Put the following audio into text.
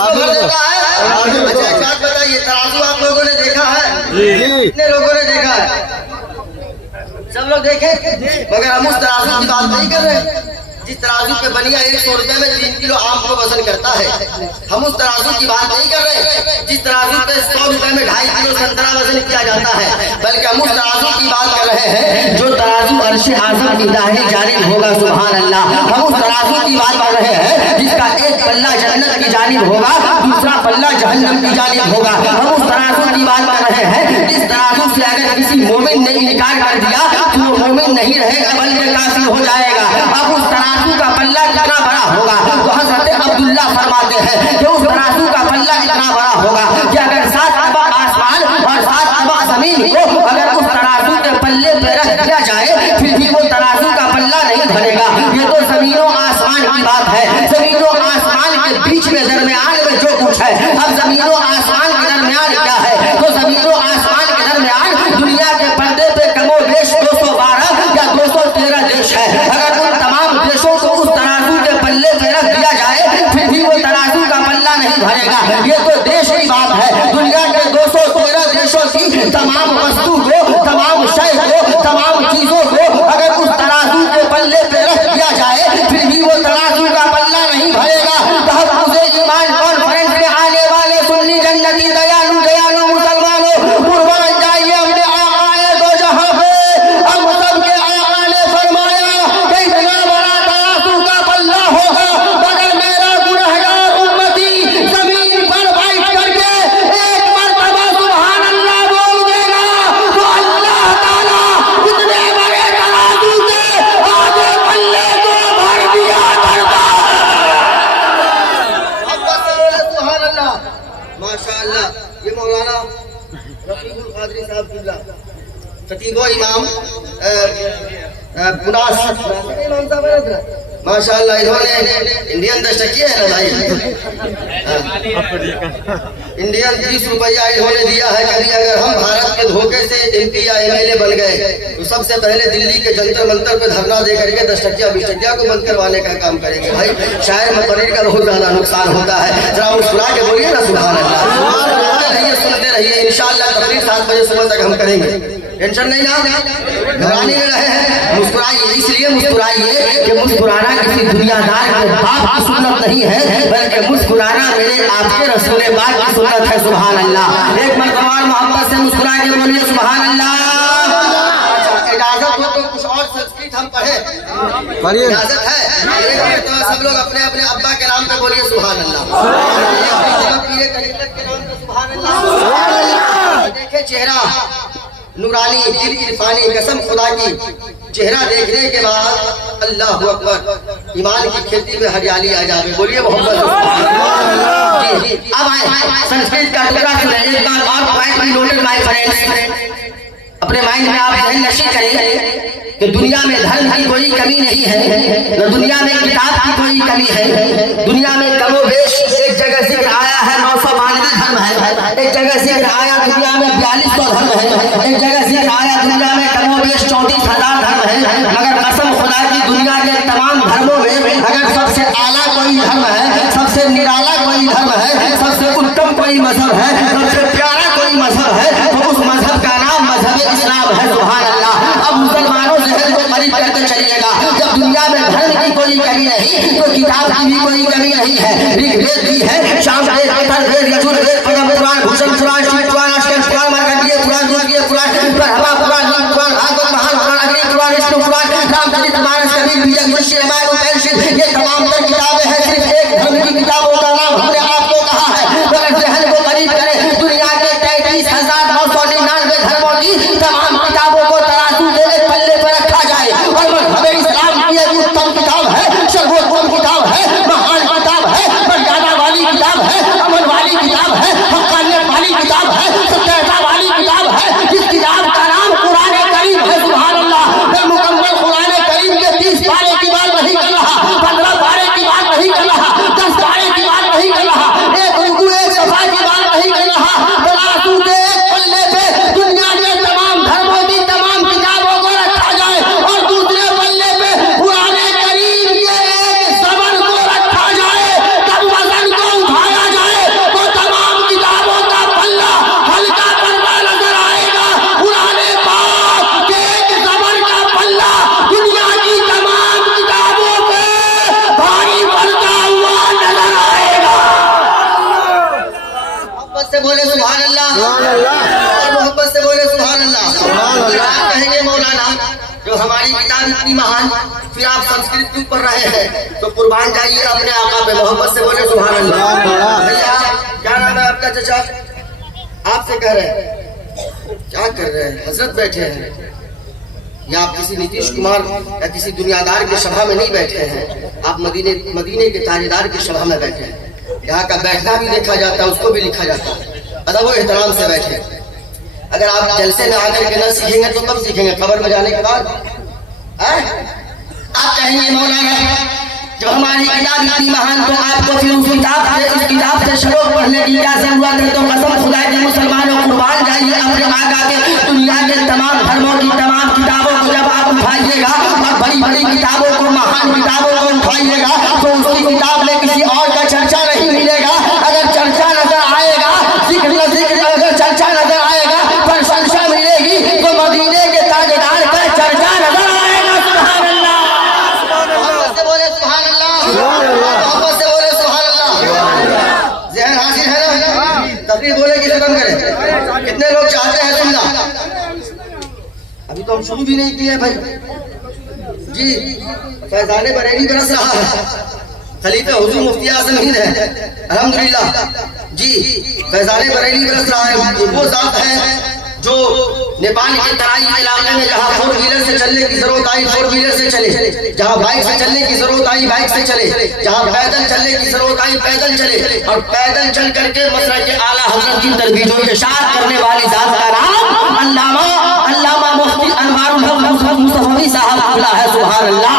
इसको भर देता है। अच्छा एक बात बताइए, तराजू आप लोगों ने देखा है? कितने लोगों ने देखा है? सब लोग देखे, मगर हम उस तराजू की बात नहीं कर रहे जिस तराजू पे बनिया 100 रुपए में 3 किलो आम को वजन करता है। हम उस तराजू की बात नहीं कर रहे जिस तराजू पे 100 रुपए में 2.5 किलो संतरा वजन किया जाता है, बल्कि हम उस तराजू की बात कर रहे हैं जो तराजू अर्श आज़म की दाहिनी जानिब होगा। सुभान अल्लाह। हम उस तराजू की बात कर रहे हैं जिसका एक पल्ला जन्नत की जानिब होगा, दूसरा पल्ला जहन्नम की जानिब होगा। हम उस तराजू की बात कर रहे हैं जिस तराजू से अगर किसी मोमिन ने इनकार कर दिया तो वो मोमिन नहीं रहेगा बल्कि काफिर हो जाएगा। अब उस तराजू का पल्ला कितना बड़ा होगा तो हज़रत अब्दुल्ला फरमाते हैं कि उस तराजू का पल्ला इतना बड़ा होगा कि अगर 7 अरबा आसमान और 7 अरबा जमीन को अगर उस तराजू के पल्ले पे रख दिया जाए फिर भी वो तराजू का पल्ला नहीं भरेगा। ये तो जमीनों आसमान की बात है। जमीनों आसमान के बीच में दरमियान में जो कुछ है, अब जमीनों आसमान के दरमियान क्या है? तो जमीनों आसमान के दरमियान दुनिया के पर्दे पे कमोबेश 212 या 213 देश है। अगर उन तमाम देशों को उस तराजू के पल्ले पे रख दिया जाए फिर भी वो तराजू का पल्ला नहीं भरेगा। ये तो देश की बात है। दुनिया के 213 देशों की तमाम वस्तु को, तमाम शय को, तमाम चीजों को अगर उस तराजू के पल्ले पे रख दिया जाए फिर भी वो तराजू का पल्ला नहीं भरेगा। तहफ़्फ़ुज़े ईमान कॉन्फ्रेंस में आने वाले सुन्नी जन्नती दयालु दयालु मुसलमानों, कुर्बान जाइए हमने आए दो जहां पे। अब सबके आका ने फरमाया कि इतना बड़ा तराजू का पल्ला होगा मगर मेरा गुनहगार उम्मती जमीन पर बैठ करके एक मरतबा सुभान अल्लाह बोल देगा तो अल्लाह ताला इतने बड़े तराजू से आगे पल्ले को भर दिया करता है। सुभान अल्लाह, माशाअल्लाह। ये मौलाना रफीकुल कादरी साहब किबला खतीबो इमाम मुनास इमाम साहब है माशाअल्लाह। इन्होंने इंडियन दस्तकिया है ना भाई, इंडियन 30 रुपया इन्होंने दिया है। कभी अगर हम भारत के धोखे से MP या MLA बन गए तो सबसे पहले दिल्ली के जंतर मंतर पे धरना दे करके 10 टकिया 20 टकिया को बंद करवाने का काम करेंगे। भाई शायर मुकर्रिर का बहुत ज्यादा नुकसान होता है। जरा मुस्कुरा के बोलिए ना सुभान अल्लाह। सुनते रहिए, इंशाअल्लाह तकरीर 7 बजे सुबह तक हम करेंगे। टेंशन नहीं ना, घबराने में रहे हैं। मुस्कुराइए, इसलिए मुस्कुराइए कि मुस्कुराना किसी दुनियादार के बाप की सुन्नत नहीं है बल्कि मुस्कुराना मेरे आपके रसूल पाक की सुन्नत है। सुभान अल्लाह। एक मरतबा मोहब्बत से मुस्कुरा के बोलिए सुभान अल्लाह। अच्छा इजाजत हो तो कुछ और संस्कृत हम पढ़े, इजाजत है? एक मरतबा सब लोग अपने अपने अब्बा के नाम पे बोलिए सुभान अल्लाह। पीरे तरीक़त के नाम पे सुभान अल्लाह। देखे चेहरा नूरानी, दिल इरफानी, कसम खुदा की, चेहरा देखने के बाद अल्लाह अकबर, ईमान की खेती में हरियाली आ जाए। बोलिए मोहब्बत। अब आए संस्कृत का टुकड़ा सुने। एक बार और पॉइंट भी नोटेड माय फ्रेंड्स, अपने माइंड में आप ध्यान नशीं करें कि दुनिया में धर्म की कोई कमी नहीं है, न दुनिया में किताब की कोई कमी है। दुनिया में कमोबेश एक जगह जिक्र आया है 992 धर्म है, एक जगह जिक्र आया दुनिया में 4200 धर्म है, एक जगह जिक्र आया दुनिया में कमोबेश 34,000 धर्म है। मगर कसम खुदा की दुनिया के तमाम धर्मों में अगर सबसे आला कोई धर्म है, सबसे निराला कोई धर्म है, सबसे उत्तम कोई मजहब है, सबसे प्यारा कोई मजहब है तो उस मजहब का नाम मजहब इस्लाम है। सुभान अल्लाह। अब मुसलमानों जहन को करीब करते चलिएगा। जब दुनिया में धर्म की कोई कमी नहीं तो किताब की भी कोई कमी नहीं है। ऋग्वेद भी है, सामवेद, अथर्ववेद, यजुर्वेद, पद्म पुराण, भूषण पुराण, शिव पुराण, अष्टक पुराण, मार्कंडेय पुराण, दुर्गेय पुराण, प्रहवा पुराण, लिंग पुराण, भागवत महापुराण, अग्नि पुराण, विष्णु पुराण, रामचरितमानस, कबीर, विजय, ऋषि, रामायण, उपनिषद, ये तमाम तर किताबें हैं। सिर्फ एक धर्म की किताबों का नाम हमने आपको कहा है। अगर जहन को करीब करें दुनिया के 33,999 धर्मों की तमाम किताबों को तराजू के एक पल्ले पर रखा जाए और मजहब इस्लाम की एक उत्तम किताब है, सर्वोत्तम किताब है, महान किताब है, मर्यादा वाली किताब है, बोले सुभान अल्लाह, और मोहब्बत से बोले सुभान अल्लाह। आप कहेंगे मौलाना जो हमारी किताब इतनी महान, फिर आप संस्कृत क्यों पढ़ रहे हैं? तो कुर्बान जाइए अपने आका पे, मोहब्बत से बोले सुभान अल्लाह। भैया क्या नाम है आपका चाचा? आपसे कह रहे हैं क्या कर रहे हैं? हजरत बैठे हैं या आप किसी नीतीश कुमार या किसी दुनियादार की सभा में नहीं बैठे हैं, आप मदीने के ताजेदार की सभा में बैठे हैं। यहाँ का बैठना भी देखा जाता है, उसको भी लिखा जाता है, अदब व एहतराम से बैठे। अगर आप जलसे में आकर के न सीखेंगे तो कब सीखेंगे? खबर में जाने के बाद। आप कहेंगे मौलाना जब हमारी किताब इतनी महान, तो आपको फिर उस किताब से श्लोक पढ़ने की क्या जरूरत है? तो कसम खुदा के मुसलमानों कुर्बान जाइए अपने आका के, दुनिया के तमाम धर्मों की तमाम किताबों को जब आप उठाइएगा और बड़ी बड़ी किताबों को, महान किताबों को उठाइएगा, तो उसकी किताब में किसी और का चर्चा नहीं मिलेगा। अगर चर्चा नजर आएगा, जिक्र अगर चर्चा नजर आएगा, प्रशंसा मिलेगी, तो मदीने के ताजेदार का चर्चा नजर आएगा। सुभान अल्लाह, मोहब्बत से बोले सुभान अल्लाह, मोहब्बत से बोले सुभान अल्लाह। ज़हन हासिल है ना? तकरीर बोले कि खत्म करें? कितने लोग चाहते हैं सुनना? अभी तो हम शुरू भी नहीं किए भाई जी। फैजाने बरेली बरस रहा है, खलीफे हुजूर मुफ्ती आज़म हिंद है, अल्हम्दुलिल्लाह जी। फैजाने बरेली बरस रहा है। वो जात है जो नेपाल के तराई इलाके में जहाँ 4 व्हीलर से चलने की जरूरत आई 4 व्हीलर से चले, जहाँ बाइक से चलने की जरूरत आई बाइक से चले, जहाँ पैदल चलने की जरूरत आई पैदल चले, और पैदल चल करके मसलक के आला हजरत की तरबीजों के साथ करने वाली जात का नाम अल्लामा मुफ्ती अनवारुल हक मुस्तफवी साहब है। सुभान अल्लाह।